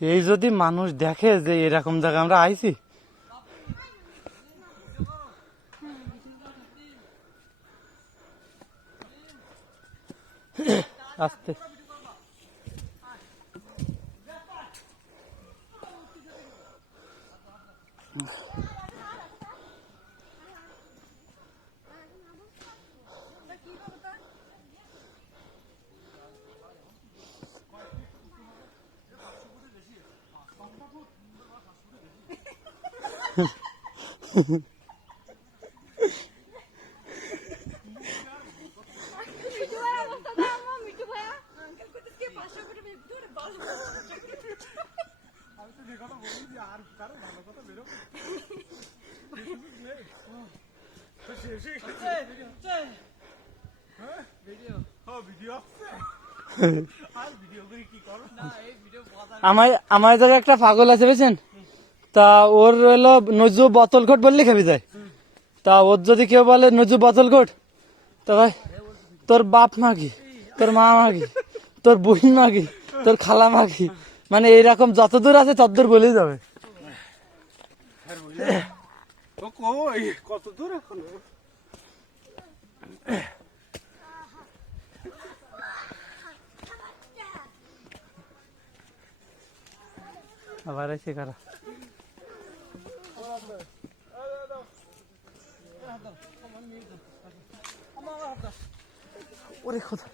এই যদি মানুষ দেখে যে এরকম জায়গা আমরা আইছি, আস্তে আমার জায়গায় একটা পাগল আছে বুঝছেন, তা ওর হলো নজু বোতল কোট বললে খাবি যায়। তা ওর যদি কেউ বলে নজু বোতল কোট, তা ভাই তোর বাপ মাগি, তোর মা মাগি, তোর বোন মাগি, তোর খালা মাগি, মানে এইরকম যতদূর আছে ততদূর বলেই যাবে। কত দূর এখন আবার আছে কারা ওরে খোদা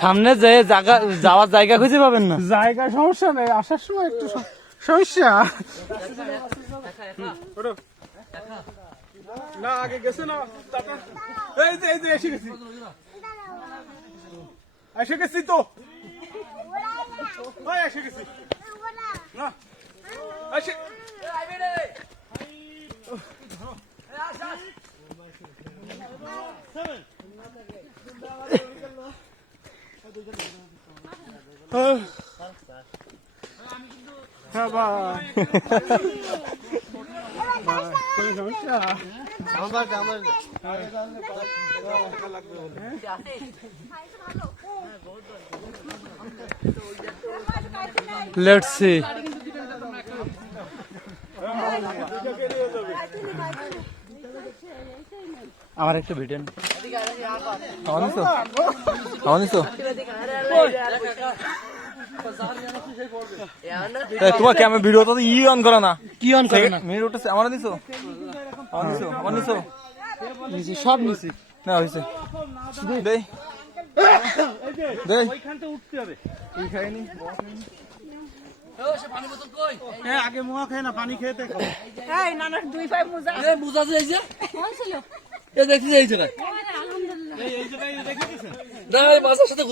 সামনে যে যাওয়ার জায়গা খুঁজে পাবেন না। জায়গা সমস্যা নেই, আসার সময় একটু সমস্যা না। আগে গেছে না, এই যে এসে গেছি, এসে গেছি তো, এসে গেছি না এসে হ্যাঁ ভাই সমস্যা লেটস সি। আমার একটা ভিডিও তোমার ক্যামেরা ভিডিও তো ই অন করে না, কি অন করে না, মিনিট উঠেছে আমার দিছো, আমার নিছো সব নিছি না হয়েছে দেই দেই উঠতে হবে। আগে মুয়া খায় না, পানি খেতে সাথে